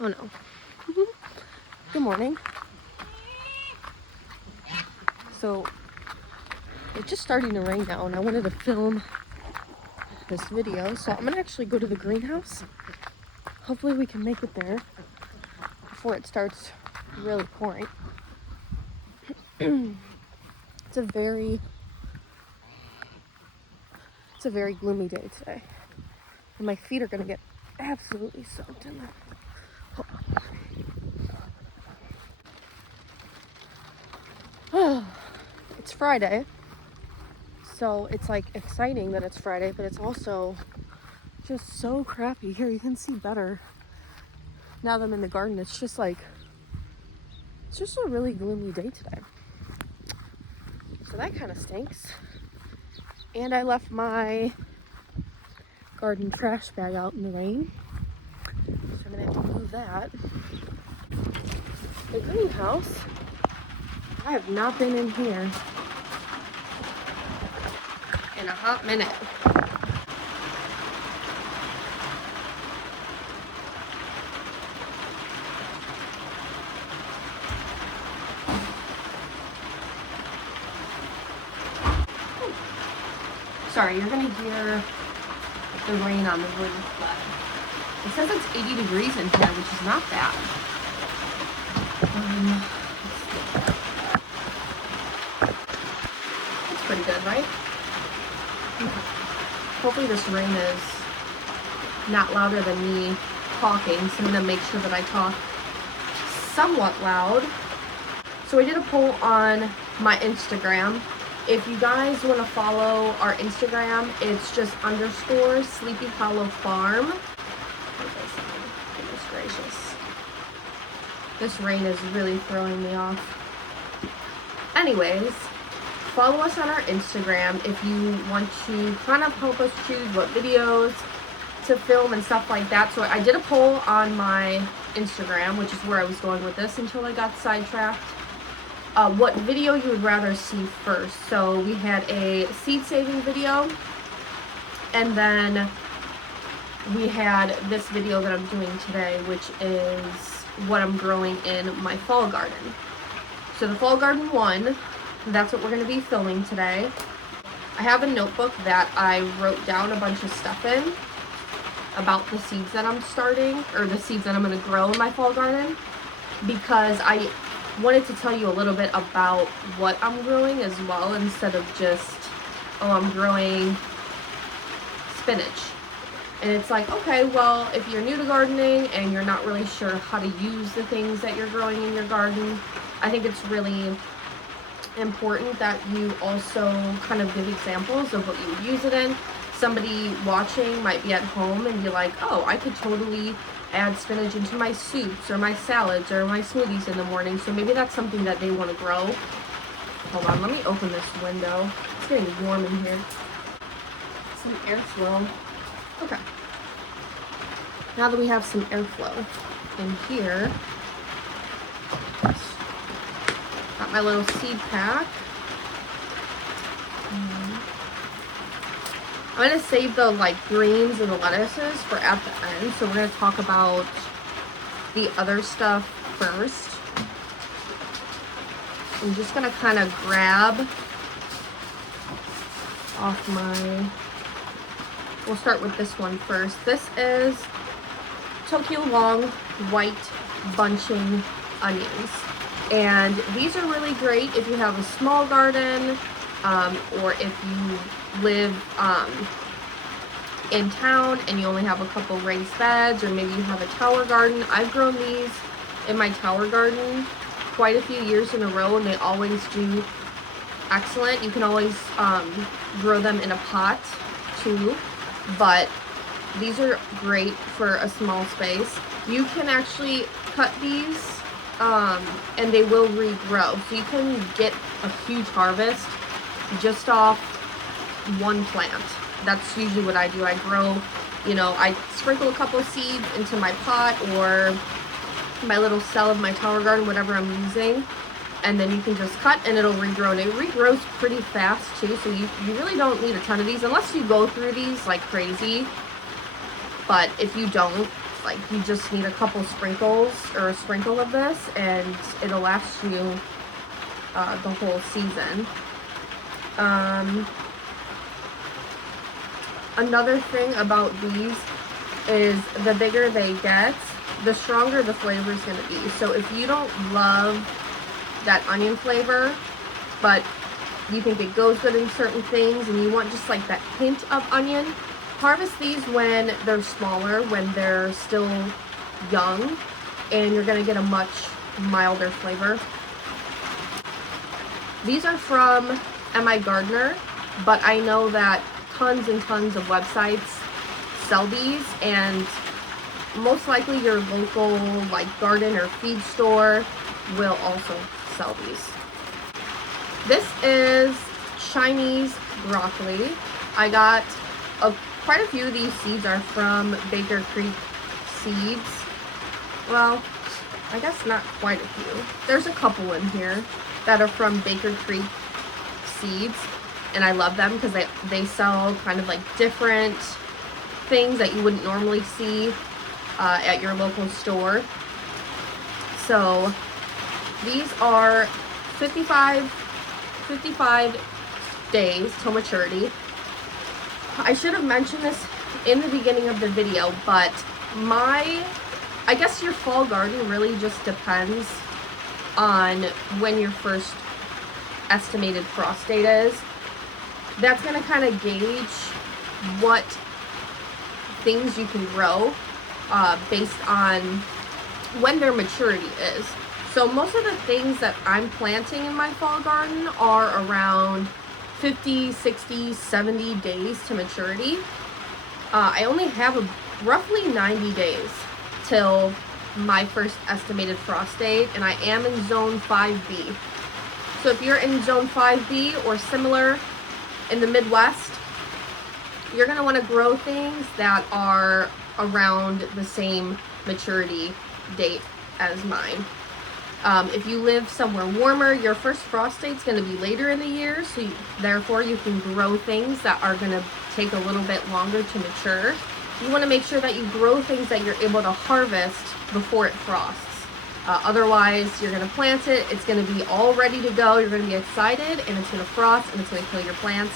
Oh no. Good morning. So it's just starting to rain now and I wanted to film this video. So I'm gonna actually go to the greenhouse. Hopefully we can make it there before it starts really pouring. It's a very gloomy day today. And my feet are gonna get absolutely soaked in that. It's Friday, so it's like exciting that it's Friday, but it's also just so crappy. Here, you can see better now that I'm in the garden. It's just a really gloomy day today. So that kind of stinks. And I left my garden trash bag out in the rain, so I'm gonna have to move that. The greenhouse, I have not been in here in a hot minute. Sorry, you're gonna hear the rain on the roof, but it says it's 80 degrees in here, which is not bad. It's pretty good, right? Hopefully this rain is not louder than me talking, so I'm gonna make sure that I talk somewhat loud. So I did a poll on my Instagram. If you guys want to follow our Instagram, it's just _ Sleepy Hollow Farm. Goodness gracious. This rain is really throwing me off. Anyways, follow us on our Instagram if you want to kind of help us choose what videos to film and stuff like that. So I did a poll on my Instagram, which is where I was going with this until I got sidetracked. What video you would rather see first. So we had a seed saving video, and then we had this video that I'm doing today, which is what I'm growing in my fall garden. So the fall garden one, that's what we're going to be filming today. I have a notebook that I wrote down a bunch of stuff in about the seeds that I'm starting, or the seeds that I'm going to grow in my fall garden, because I wanted to tell you a little bit about what I'm growing as well, instead of just, oh, I'm growing spinach. And it's like, okay, well, if you're new to gardening and you're not really sure how to use the things that you're growing in your garden, I think it's really important that you also kind of give examples of what you would use it in. Somebody watching might be at home and be like, oh, I could totally add spinach into my soups or my salads or my smoothies in the morning. So maybe that's something that they want to grow. Hold on, let me open this window. It's getting warm in here. Some airflow. Okay. Now that we have some airflow in here, got my little seed pack. I'm going to save the greens and the lettuces for at the end. So we're going to talk about the other stuff first. I'm just going to kind of grab off we'll start with this one first. This is Tokyo Long white bunching onions. And these are really great if you have a small garden, or if you live in town and you only have a couple raised beds, or maybe you have a tower garden. I've grown these in my tower garden quite a few years in a row, and they always do excellent. You can always grow them in a pot too, but these are great for a small space. You can actually cut these and they will regrow, so you can get a huge harvest just off one plant. That's usually what I do. I grow, I sprinkle a couple of seeds into my pot or my little cell of my tower garden, whatever I'm using, and then you can just cut and it'll regrow. And it regrows pretty fast too, so you really don't need a ton of these unless you go through these like crazy. But if you don't, Like, you just need a couple sprinkles or a sprinkle of this, and it'll last you the whole season. Another thing about these is the bigger they get, the stronger the flavor is going to be. So if you don't love that onion flavor, but you think it goes good in certain things and you want just like that hint of onion, harvest these when they're smaller, when they're still young, and you're going to get a much milder flavor. These are from M.I. Gardener, but I know that tons and tons of websites sell these, and most likely your local like garden or feed store will also sell these. This is Chinese broccoli. I got quite a few of these seeds are from Baker Creek Seeds. Well, I guess not quite a few. There's a couple in here that are from Baker Creek Seeds, and I love them because they sell kind of like different things that you wouldn't normally see at your local store. So these are 55 days till maturity. I should have mentioned this in the beginning of the video, but I guess your fall garden really just depends on when your first estimated frost date is. That's going to kind of gauge what things you can grow based on when their maturity is. So most of the things that I'm planting in my fall garden are around 50, 60, 70 days to maturity. I only have roughly 90 days till my first estimated frost date, and I am in zone 5B. So if you're in zone 5B or similar in the Midwest, you're going to want to grow things that are around the same maturity date as mine. If you live somewhere warmer, your first frost date is going to be later in the year, so therefore you can grow things that are going to take a little bit longer to mature. You want to make sure that you grow things that you're able to harvest before it frosts. Otherwise, you're going to plant it, it's going to be all ready to go, you're going to be excited, and it's going to frost, and it's going to kill your plants.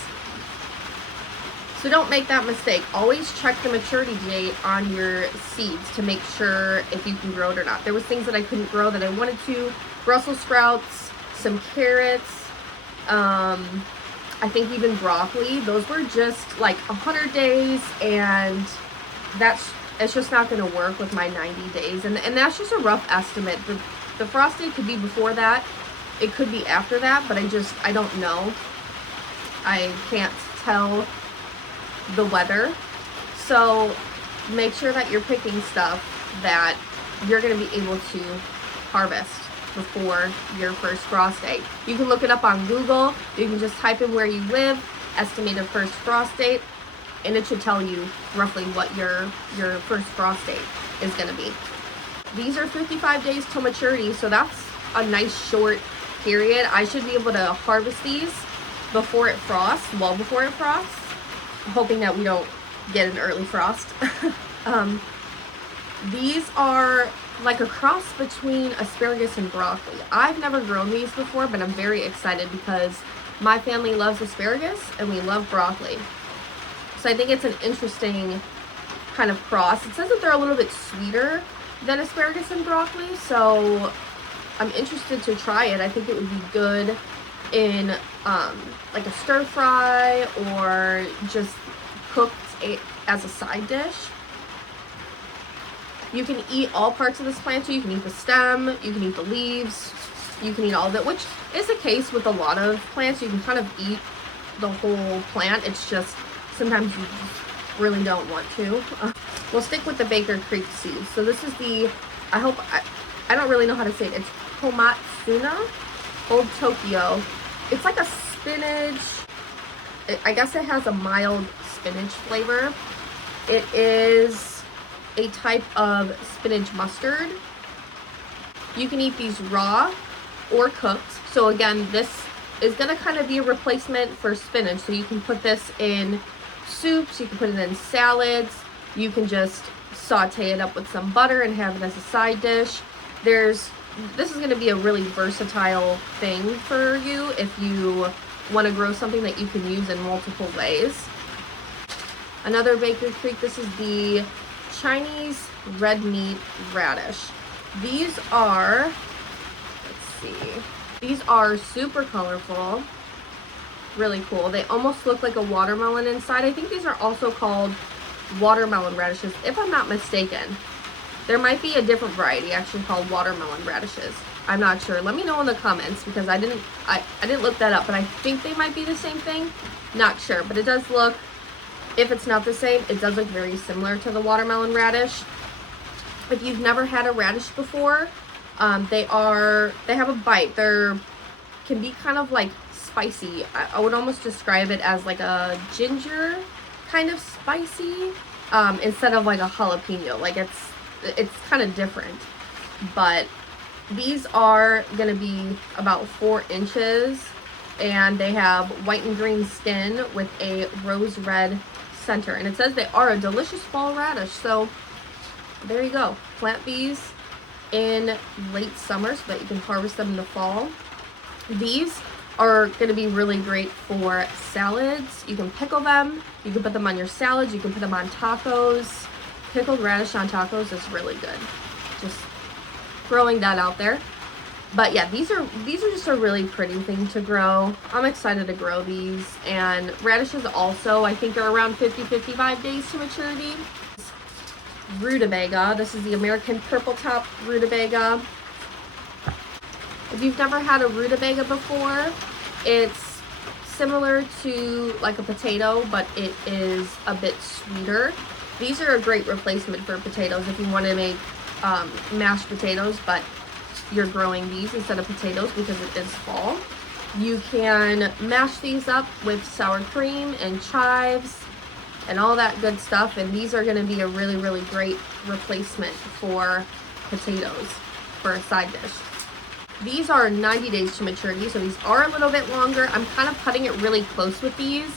So don't make that mistake. Always check the maturity date on your seeds to make sure if you can grow it or not. There was things that I couldn't grow that I wanted to. Brussels sprouts, some carrots, I think even broccoli. Those were just like 100 days, and it's just not going to work with my 90 days. And that's just a rough estimate. The frost date could be before that. It could be after that, but I don't know. I can't tell the weather. So make sure that you're picking stuff that you're going to be able to harvest before your first frost date. You can look it up on Google. You can just type in where you live, estimated first frost date, and it should tell you roughly what your first frost date is going to be. These are 55 days till maturity, so that's a nice short period. I should be able to harvest these before it frosts, well before it frosts, hoping that we don't get an early frost. These are like a cross between asparagus and broccoli. I've never grown these before, but I'm very excited because my family loves asparagus and we love broccoli. So I think it's an interesting kind of cross. It says that they're a little bit sweeter than asparagus and broccoli, so I'm interested to try it. I think it would be good in like a stir fry or just cooked as a side dish. You can eat all parts of this plant. So you can eat the stem, you can eat the leaves, you can eat all of it, which is the case with a lot of plants. You can kind of eat the whole plant. It's just sometimes you really don't want to. We'll stick with the Baker Creek seeds. So this is the, I don't really know how to say it. It's Komatsuna Old Tokyo. It's like a spinach. I guess it has a mild spinach flavor. It is a type of spinach mustard. You can eat these raw or cooked. So again, this is going to kind of be a replacement for spinach. So you can put this in soups, you can put it in salads, you can just saute it up with some butter and have it as a side dish. This is going to be a really versatile thing for you if you want to grow something that you can use in multiple ways. Another Baker Creek, this is the Chinese red meat radish. These are, let's see, these are super colorful, really cool. They almost look like a watermelon inside. I think these are also called watermelon radishes, if I'm not mistaken. There might be a different variety actually called watermelon radishes. I'm not sure. Let me know in the comments because I didn't look that up, but I think they might be the same thing. Not sure, but it does look, if it's not the same, it does look very similar to the watermelon radish. If you've never had a radish before, they have a bite. Can be kind of like spicy. I would almost describe it as like a ginger kind of spicy, instead of like a jalapeno. Like it's kind of different. But these are gonna be about 4 inches, and they have white and green skin with a rose red center. And it says they are a delicious fall radish. So there you go. Plant these in late summer so that you can harvest them in the fall. These are going to be really great for salads. You can pickle them. You can put them on your salads. You can put them on tacos. Pickled radish on tacos is really good. Just throwing that out there. But yeah, these are just a really pretty thing to grow. I'm excited to grow these. And radishes also, I think, are around 50-55 days to maturity. Rutabaga. This is the American purple top rutabaga. If you've never had a rutabaga before, it's similar to like a potato, but it is a bit sweeter. These are a great replacement for potatoes if you want to make mashed potatoes, but you're growing these instead of potatoes because it is fall. You can mash these up with sour cream and chives and all that good stuff, and these are going to be a really, really great replacement for potatoes for a side dish. These are 90 days to maturity, so these are a little bit longer. I'm kind of cutting it really close with these,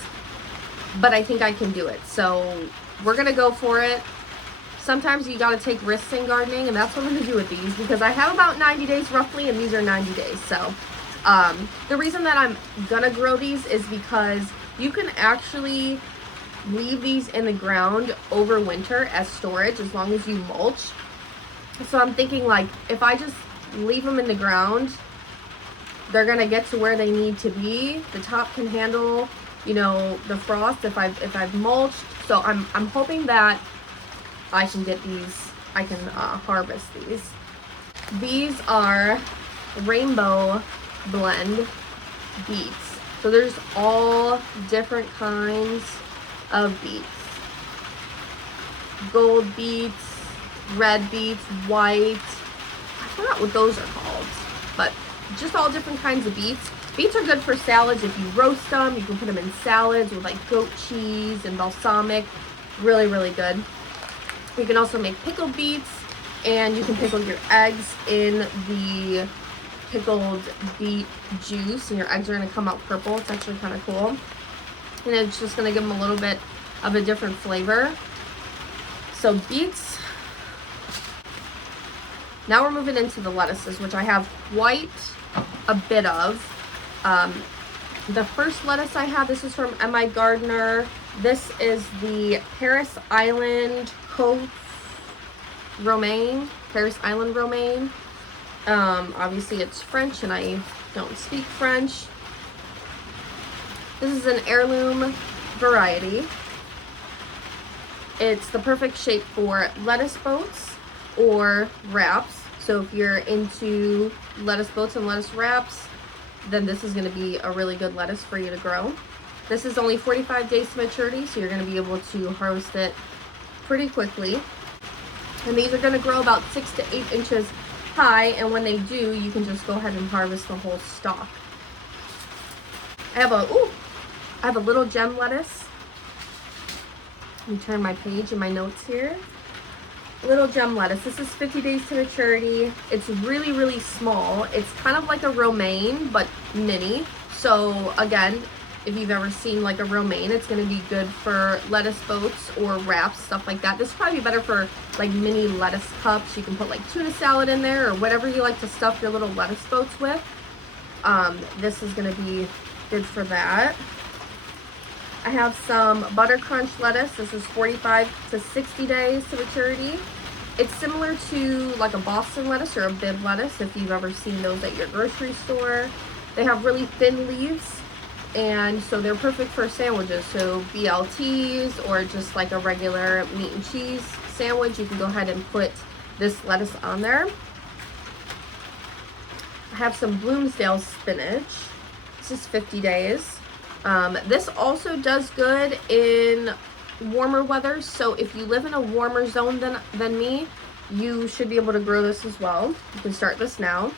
but I think I can do it. So we're going to go for it. Sometimes you got to take risks in gardening, and that's what I'm going to do with these because I have about 90 days roughly, and these are 90 days. So the reason that I'm going to grow these is because you can actually leave these in the ground over winter as storage as long as you mulch. So I'm thinking, like, if I just leave them in the ground, they're gonna get to where they need to be. The top can handle, you know, the frost if I've mulched. So I'm hoping that I can get these, I can harvest these. These are rainbow blend beets. So there's all different kinds of beets. Gold beets, red beets, white. I forgot what those are called, but just all different kinds of beets. Beets are good for salads. If you roast them, you can put them in salads with like goat cheese and balsamic. Really, really good. You can also make pickled beets, and you can pickle your eggs in the pickled beet juice, and your eggs are going to come out purple. It's actually kind of cool. And it's just going to give them a little bit of a different flavor. So beets. Now we're moving into the lettuces, which I have quite a bit of. The first lettuce I have, this is from M.I. Gardner. This is the Paris Island Romaine. Paris Island Romaine. Obviously it's French and I don't speak French. This is an heirloom variety. It's the perfect shape for lettuce boats or wraps. So if you're into lettuce boats and lettuce wraps, then this is going to be a really good lettuce for you to grow. This is only 45 days to maturity, so you're going to be able to harvest it pretty quickly. And these are going to grow about 6 to 8 inches high, and when they do, you can just go ahead and harvest the whole stalk. I have a little gem lettuce. Let me turn my page in my notes here. Little gem lettuce. This is 50 days to maturity. It's really, really small. It's kind of like a romaine, but mini. So again, If you've ever seen like a romaine, it's going to be good for lettuce boats or wraps, stuff like that. This is probably better for like mini lettuce cups. You can put like tuna salad in there or whatever you like to stuff your little lettuce boats with. This is going to be good for that. I have some Butter Crunch lettuce. This is 45 to 60 days to maturity. It's similar to like a Boston lettuce or a Bibb lettuce if you've ever seen those at your grocery store. They have really thin leaves, and so they're perfect for sandwiches. So BLTs or just like a regular meat and cheese sandwich, you can go ahead and put this lettuce on there. I have some Bloomsdale spinach. This is 50 days. This also does good in warmer weather, so if you live in a warmer zone than me, you should be able to grow this as well. You can start this now.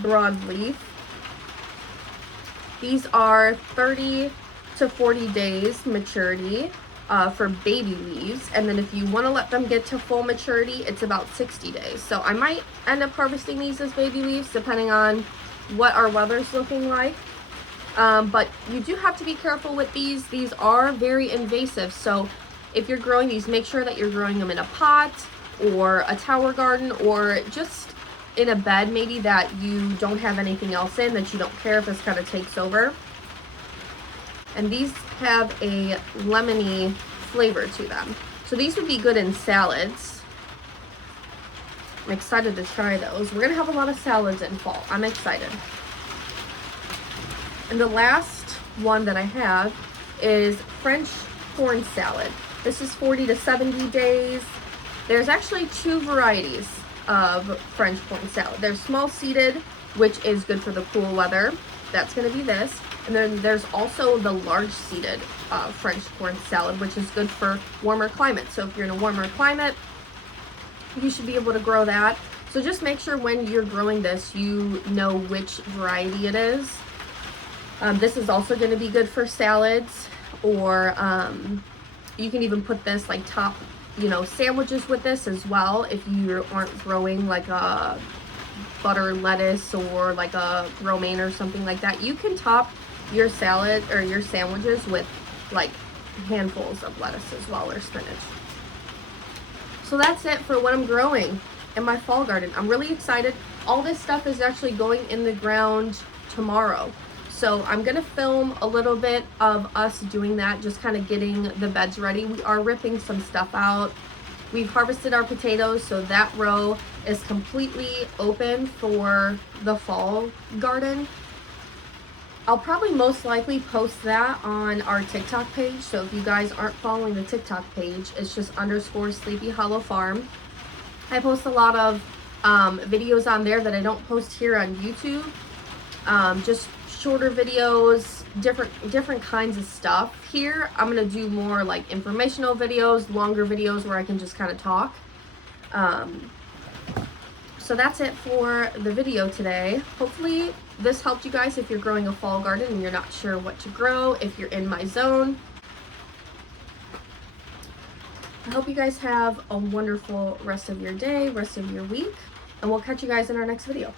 Broadleaf. These are 30 to 40 days maturity for baby leaves, and then if you want to let them get to full maturity, it's about 60 days. So I might end up harvesting these as baby leaves depending on what our weather's looking like. But you do have to be careful with these. These are very invasive, so if you're growing these, make sure that you're growing them in a pot or a tower garden or just in a bed maybe that you don't have anything else in, that you don't care if this kind of takes over. And these have a lemony flavor to them. So these would be good in salads. I'm excited to try those. We're gonna have a lot of salads in fall. I'm excited. And the last one that I have is French corn salad. This is 40 to 70 days. There's actually two varieties of French corn salad. There's small seeded, which is good for the cool weather. That's going to be this. And then there's also the large seeded French corn salad, which is good for warmer climates. So if you're in a warmer climate, you should be able to grow that. So just make sure when you're growing this, you know which variety it is. This is also going to be good for salads, or you can even put this like top, sandwiches with this as well if you aren't growing like a butter lettuce or like a romaine or something like that. You can top your salad or your sandwiches with like handfuls of lettuce as well, or spinach. So that's it for what I'm growing in my fall garden. I'm really excited. All this stuff is actually going in the ground tomorrow. So I'm going to film a little bit of us doing that, just kind of getting the beds ready. We are ripping some stuff out. We've harvested our potatoes, so that row is completely open for the fall garden. I'll probably most likely post that on our TikTok page. So if you guys aren't following the TikTok page, it's just _ Sleepy Hollow Farm. I post a lot of videos on there that I don't post here on YouTube. Just shorter videos, different kinds of stuff. Here I'm gonna do more like informational videos, longer videos where I can just kind of talk. So that's it for the video today. Hopefully this helped you guys if you're growing a fall garden and you're not sure what to grow, if you're in my zone. I hope you guys have a wonderful rest of your day, rest of your week, and we'll catch you guys in our next video.